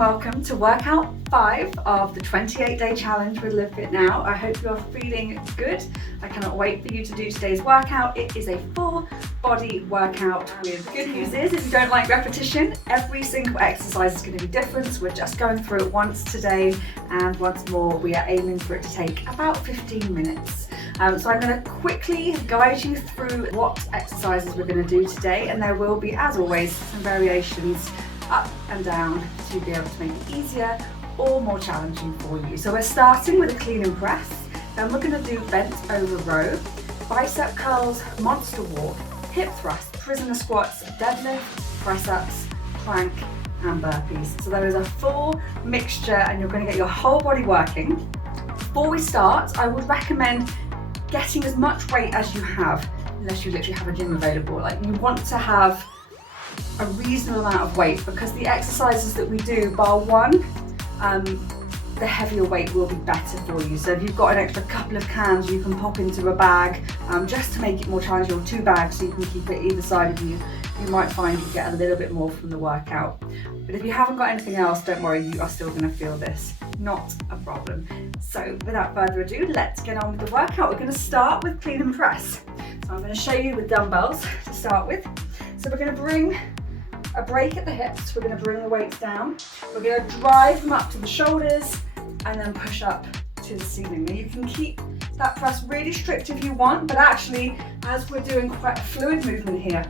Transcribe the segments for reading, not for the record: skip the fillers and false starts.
welcome to workout 5 of the 28-day challenge with LiveFitNow. I hope you're feeling good. I cannot wait for you to do today's workout. It is a full body workout with good news is if you don't like repetition, every single exercise is going to be different. So we're just going through it once today, and once more we are aiming for it to take about 15 minutes. So I'm going to quickly guide you through what exercises we're going to do today, and there will be, as always, some variations up and down to be able to make it easier or more challenging for you. So we're starting with a clean and press, then we're going to do bent over row, bicep curls, monster walk, hip thrust, prisoner squats, deadlift, press ups, plank and burpees. So there is a full mixture and you're going to get your whole body working. Before we start, I would recommend getting as much weight as you have, unless you literally have a gym available. Like, you want to have a reasonable amount of weight, because the exercises that we do, bar one, the heavier weight will be better for you. So if you've got an extra couple of cans you can pop into a bag just to make it more challenging, or 2 bags so you can keep it either side of you, you might find you get a little bit more from the workout. But if you haven't got anything else, don't worry, you are still going to feel this. Not a problem. So without further ado, let's get on with the workout. We're going to start with clean and press. So I'm going to show you with dumbbells to start with. So we're going to bring a break at the hips, we're going to bring the weights down, we're going to drive them up to the shoulders and then push up to the ceiling. Now you can keep that press really strict if you want, but actually as we're doing quite a fluid movement here,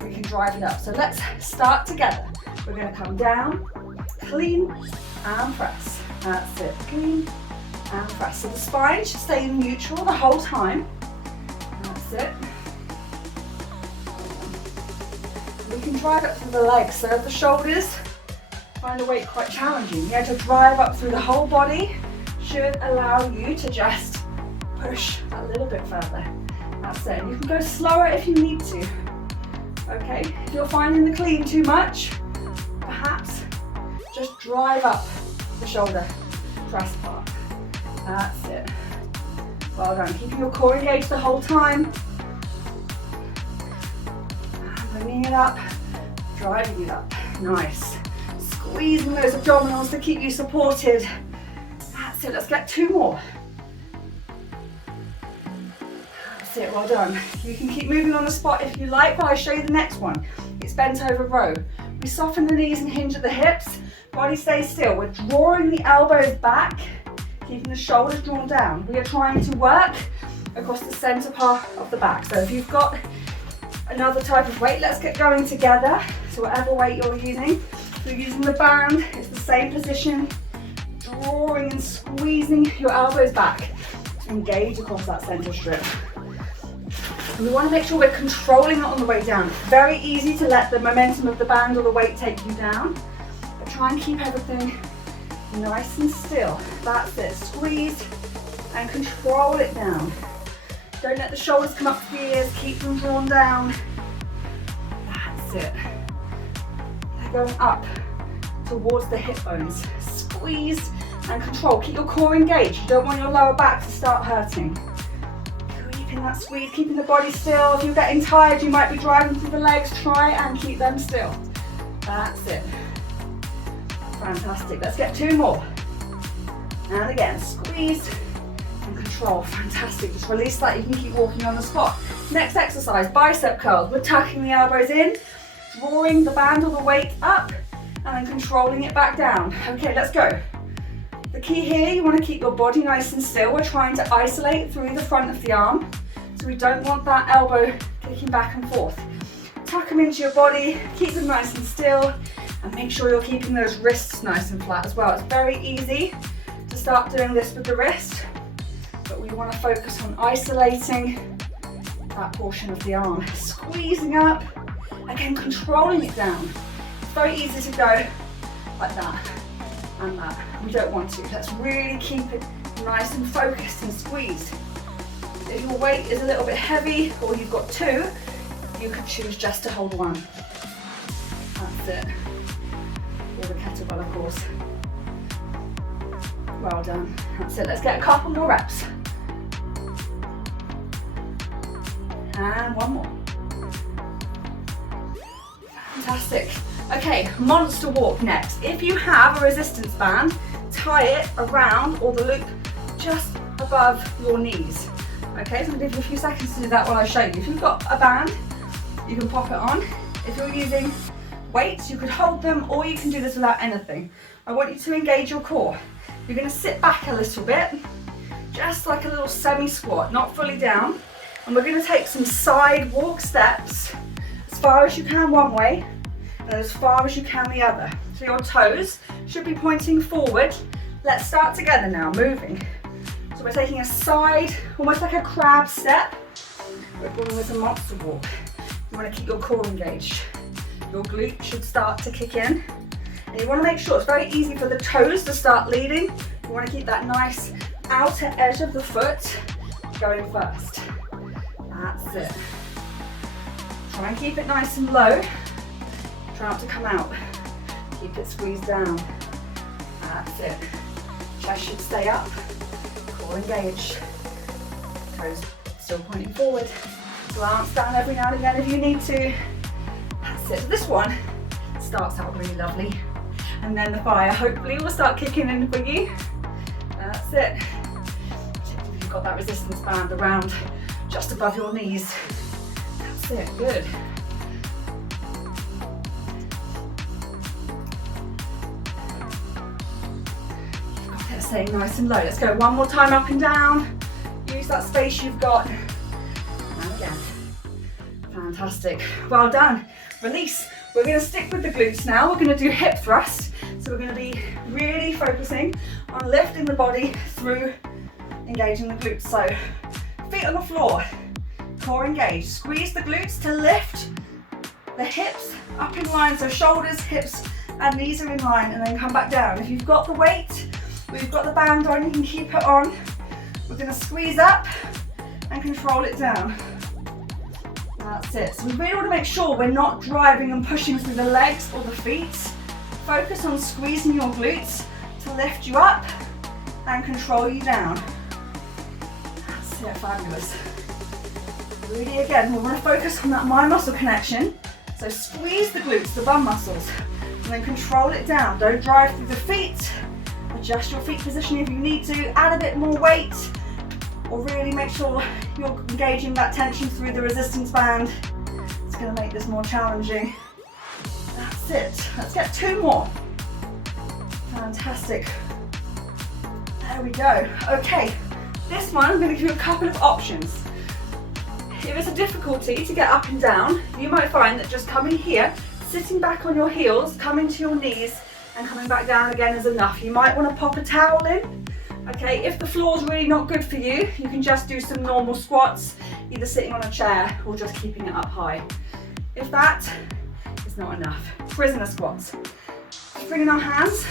we can drive it up. So let's start together. We're going to come down, clean and press. That's it, clean and press. So the spine should stay neutral the whole time. That's it. We can drive up through the legs, so the shoulders find the weight quite challenging. You have to drive up through the whole body, should allow you to just push a little bit further. That's it. You can go slower if you need to. Okay, if you're finding the clean too much, perhaps just drive up the shoulder press part. That's it. Well done. Keeping your core engaged the whole time. Bringing it up, driving it up. Nice. Squeezing those abdominals to keep you supported. That's it. Let's get 2 more. That's it. Well done. You can keep moving on the spot if you like while I show you the next one. It's bent over row. We soften the knees and hinge at the hips. Body stays still. We're drawing the elbows back, keeping the shoulders drawn down. We are trying to work across the center part of the back. So if you've got another type of weight, let's get going together. So whatever weight you're using, if you're using the band, it's the same position, drawing and squeezing your elbows back to engage across that center strip. And we want to make sure we're controlling it on the way down. It's very easy to let the momentum of the band or the weight take you down, but try and keep everything nice and still. That's it. Squeeze and control it down. Don't let the shoulders come up to the ears, keep them drawn down. That's it. They're going up towards the hip bones. Squeeze and control. Keep your core engaged. You don't want your lower back to start hurting. Keeping that squeeze, keeping the body still. If you're getting tired, you might be driving through the legs. Try and keep them still. That's it. Fantastic. Let's get 2 more. And again, squeeze and control. Fantastic. Just release that. You can keep walking on the spot. Next exercise, bicep curls. We're tucking the elbows in, drawing the band or the weight up, and then controlling it back down. Okay, let's go. The key here, you want to keep your body nice and still. We're trying to isolate through the front of the arm, so we don't want that elbow kicking back and forth. Tuck them into your body, keep them nice and still, and make sure you're keeping those wrists nice and flat as well. It's very easy to start doing this with the wrist, but we want to focus on isolating that portion of the arm. Squeezing up, again controlling it down. It's very easy to go like that and that. We don't want to. Let's really keep it nice and focused and squeezed. If your weight is a little bit heavy or you've got 2, you could choose just to hold 1. That's it. With a kettlebell, of course. Well done. That's it. Let's get a couple more reps. And 1 more. Fantastic. Okay, monster walk next. If you have a resistance band, tie it around or the loop just above your knees. Okay, so I'm going to give you a few seconds to do that while I show you. If you've got a band, you can pop it on. If you're using weights, you could hold them, or you can do this without anything. I want you to engage your core. You're going to sit back a little bit, just like a little semi-squat, not fully down. And we're going to take some side walk steps as far as you can one way and as far as you can the other. So your toes should be pointing forward. Let's start together now, moving. So we're taking a side, almost like a crab step. We're calling this a monster walk. You want to keep your core engaged. Your glute should start to kick in. And you want to make sure it's very easy for the toes to start leading. You want to keep that nice outer edge of the foot going first. That's it. Try and keep it nice and low. Try not to come out. Keep it squeezed down. That's it. Chest should stay up. Core engaged. Toes still pointing forward. Glance down every now and again if you need to. That's it. So this one starts out really lovely. And then the fire hopefully will start kicking in for you. That's it. Check if you've got that resistance band around just above your knees. That's it, good. You've got it, staying nice and low. Let's go one more time up and down. Use that space you've got. And again. Fantastic, well done. Release. We're going to stick with the glutes now. We're going to do hip thrust. So we're going to be really focusing on lifting the body through engaging the glutes. So feet on the floor, core engaged. Squeeze the glutes to lift the hips up in line. So shoulders, hips and knees are in line, and then come back down. If you've got the weight, or you've got the band on, you can keep it on. We're going to squeeze up and control it down. That's it. So we really want to make sure we're not driving and pushing through the legs or the feet. Focus on squeezing your glutes to lift you up and control you down. That's it, fabulous. Really again, we want to focus on that mind muscle connection. So squeeze the glutes, the bum muscles, and then control it down. Don't drive through the feet. Adjust your feet position if you need to. Add a bit more weight, or really make sure you're engaging that tension through the resistance band. It's going to make this more challenging. That's it. Let's get two more. Fantastic. There we go. Okay, this one I'm going to give you a couple of options. If it's a difficulty to get up and down, you might find that just coming here, sitting back on your heels, coming to your knees and coming back down again is enough. You might want to pop a towel in. Okay, if the floor's really not good for you, you can just do some normal squats, either sitting on a chair or just keeping it up high. If that is not enough, prisoner squats. Just bringing our hands,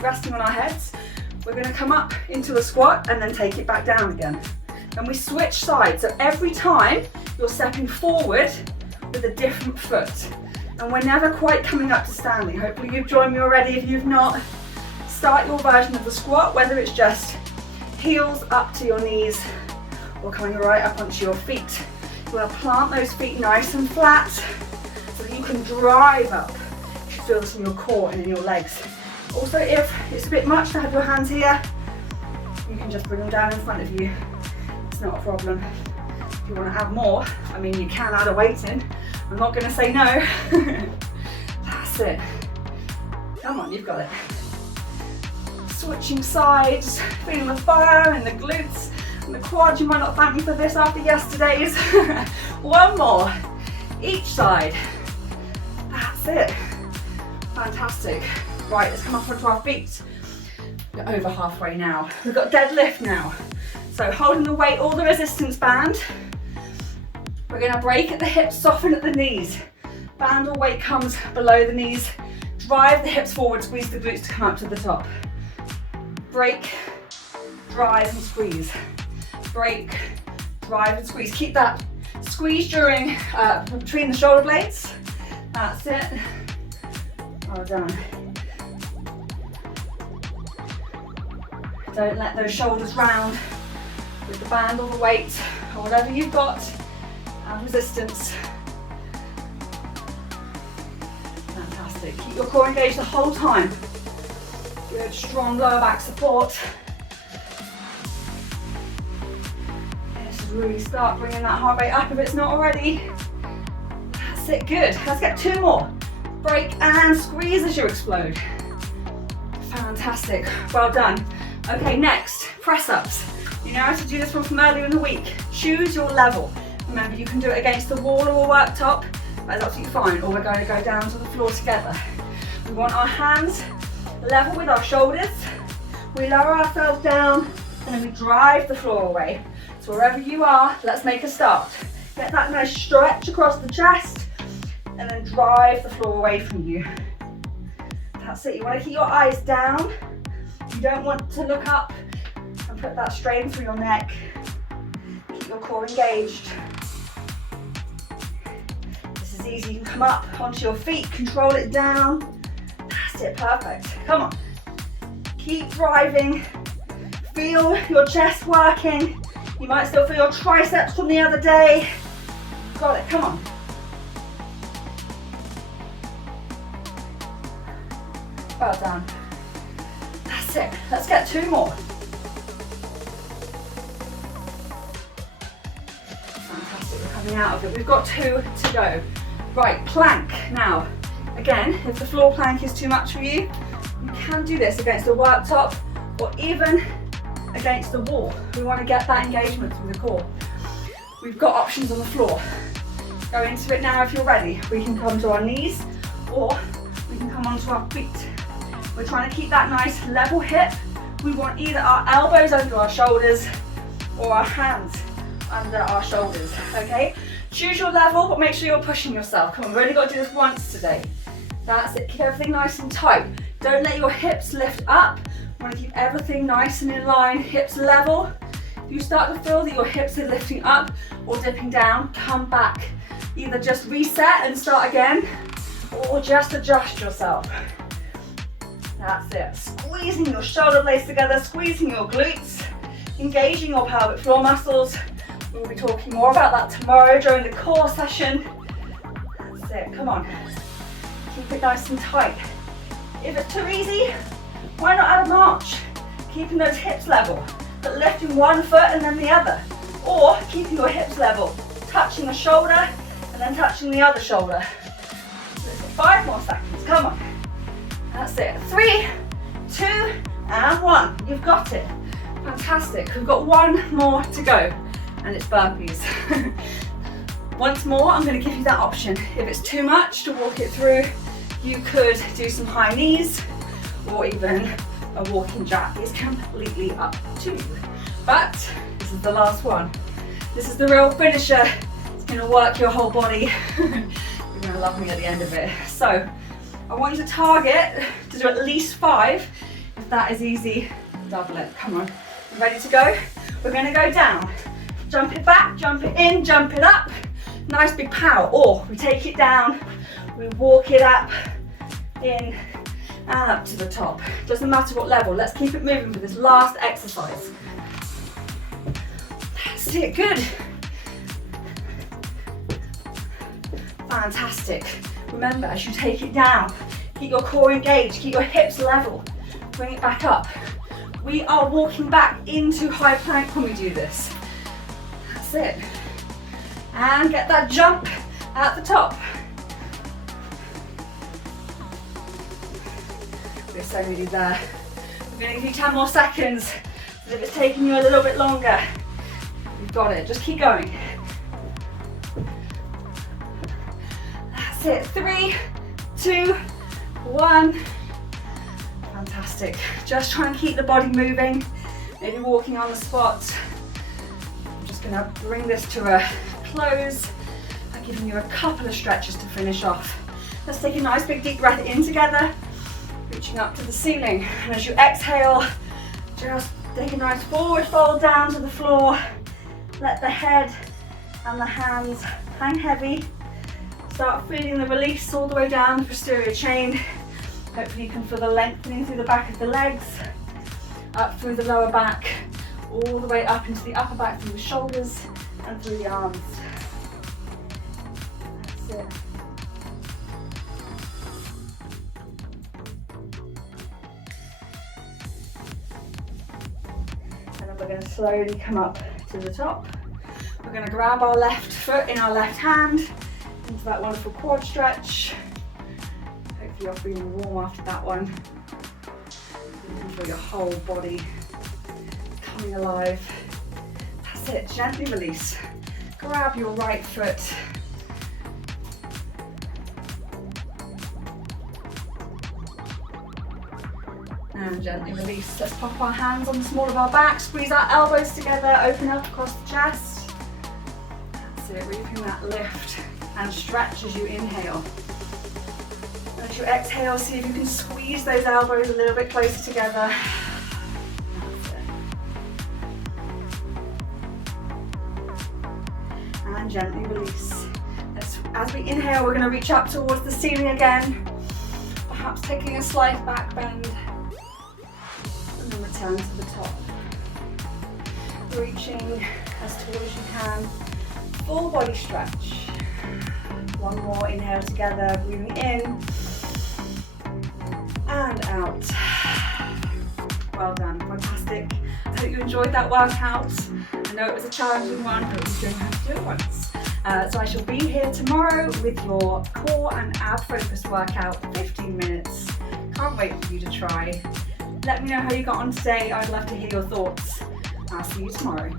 resting on our heads. We're going to come up into a squat and then take it back down again. And we switch sides, so every time you're stepping forward with a different foot. And we're never quite coming up to standing. Hopefully you've joined me already. If you've not, start your version of the squat, whether it's just heels up to your knees or coming right up onto your feet. You want to plant those feet nice and flat so that you can drive up. You should feel this in your core and in your legs. Also, if it's a bit much to have your hands here, you can just bring them down in front of you. It's not a problem. If you want to add more, I mean, you can add a weight in. I'm not going to say no. That's it. Come on, you've got it. Switching sides, feeling the fire in the glutes and the quads. You might not thank me for this after yesterday's. One more, each side. That's it. Fantastic. Right, let's come up onto our feet. We're over halfway now. We've got deadlift now. So holding the weight or the resistance band. We're going to break at the hips, soften at the knees. Band or weight comes below the knees. Drive the hips forward, squeeze the glutes to come up to the top. Break, drive and squeeze. Break, drive and squeeze. Keep that squeeze during, between the shoulder blades. That's it. Well done. Don't let those shoulders round with the band or the weight or whatever you've got. And resistance. Fantastic. Fantastic. Keep your core engaged the whole time. Good, strong lower back support. Let's really start bringing that heart rate up if it's not already. That's it, good. Let's get 2 more. Break and squeeze as you explode. Fantastic, well done. Okay, next, press ups. You know how to do this one from earlier in the week. Choose your level. Remember, you can do it against the wall or a worktop. That's absolutely fine. Or we're going to go down to the floor together. We want our hands level with our shoulders. We lower ourselves down and then we drive the floor away. So wherever you are, let's make a start. Get that nice stretch across the chest and then drive the floor away from you. That's it. You want to keep your eyes down. You don't want to look up and put that strain through your neck. Keep your core engaged. This is easy. You can come up onto your feet, control it down. That's it, perfect. Come on. Keep driving. Feel your chest working. You might still feel your triceps from the other day. Got it, come on. Well done. That's it. Let's get 2 more. Fantastic, we're coming out of it. We've got 2 to go. Right, plank. Now, again, if the floor plank is too much for you, you can do this against a worktop or even against the wall. We want to get that engagement through the core. We've got options on the floor. Go into it now if you're ready. We can come to our knees or we can come onto our feet. We're trying to keep that nice level hip. We want either our elbows under our shoulders or our hands under our shoulders, okay? Choose your level, but make sure you're pushing yourself. Come on, we've only got to do this once today. That's it, keep everything nice and tight. Don't let your hips lift up. You want to keep everything nice and in line, hips level. If you start to feel that your hips are lifting up or dipping down, come back. Either just reset and start again, or just adjust yourself. That's it. Squeezing your shoulder blades together, squeezing your glutes, engaging your pelvic floor muscles. We'll be talking more about that tomorrow during the core session. That's it, come on. Keep it nice and tight. If it's too easy, why not add a march? Keeping those hips level, but lifting one foot and then the other. Or keeping your hips level, touching the shoulder and then touching the other shoulder. So 5 more seconds, come on. That's it. 3, 2, and 1. You've got it. Fantastic. We've got 1 more to go, and it's burpees. Once more, I'm going to give you that option. If it's too much to walk it through, you could do some high knees or even a walking jack. It's completely up to you. But this is the last one. This is the real finisher. It's going to work your whole body. You're going to love me at the end of it. So I want you to target to do at least 5. If that is easy, double it. Come on. You ready to go? We're going to go down. Jump it back, jump it in, jump it up. Nice big power. Or we take it down, we walk it up, in, and up to the top. Doesn't matter what level. Let's keep it moving for this last exercise. That's it. Good. Fantastic. Remember, as you take it down, keep your core engaged, keep your hips level, bring it back up. We are walking back into high plank when we do this. That's it. And get that jump at the top. We're so nearly there. We're going to give you 10 more seconds. If it's taking you a little bit longer, you've got it. Just keep going. That's it. 3, 2, 1. Fantastic. Just try and keep the body moving. Maybe walking on the spot. I'm just going to bring this to a close. I'm giving you a couple of stretches to finish off. Let's take a nice big deep breath in together, reaching up to the ceiling. And as you exhale, just take a nice forward fold down to the floor. Let the head and the hands hang heavy. Start feeling the release all the way down the posterior chain. Hopefully you can feel the lengthening through the back of the legs, up through the lower back, all the way up into the upper back through the shoulders and through the arms. That's it. We're going to slowly come up to the top. We're going to grab our left foot in our left hand into that wonderful quad stretch. Hopefully you're feeling warm after that one. You can feel your whole body coming alive. That's it, gently release. Grab your right foot. And gently release. Let's pop our hands on the small of our back, squeeze our elbows together, open up across the chest. That's it, really feeling that lift and stretch as you inhale. As you exhale, see if you can squeeze those elbows a little bit closer together. That's it. And gently release. As we inhale, we're going to reach up towards the ceiling again, perhaps taking a slight back bend. Return to the top. Reaching as tall as you can. Full body stretch. One more inhale together, breathing in and out. Well done, fantastic. I hope you enjoyed that workout. I know it was a challenging one, but you don't have to do it once. So I shall be here tomorrow with your core and ab focused workout, 15 minutes. Can't wait for you to try. Let me know how you got on today. I'd love to hear your thoughts. I'll see you tomorrow.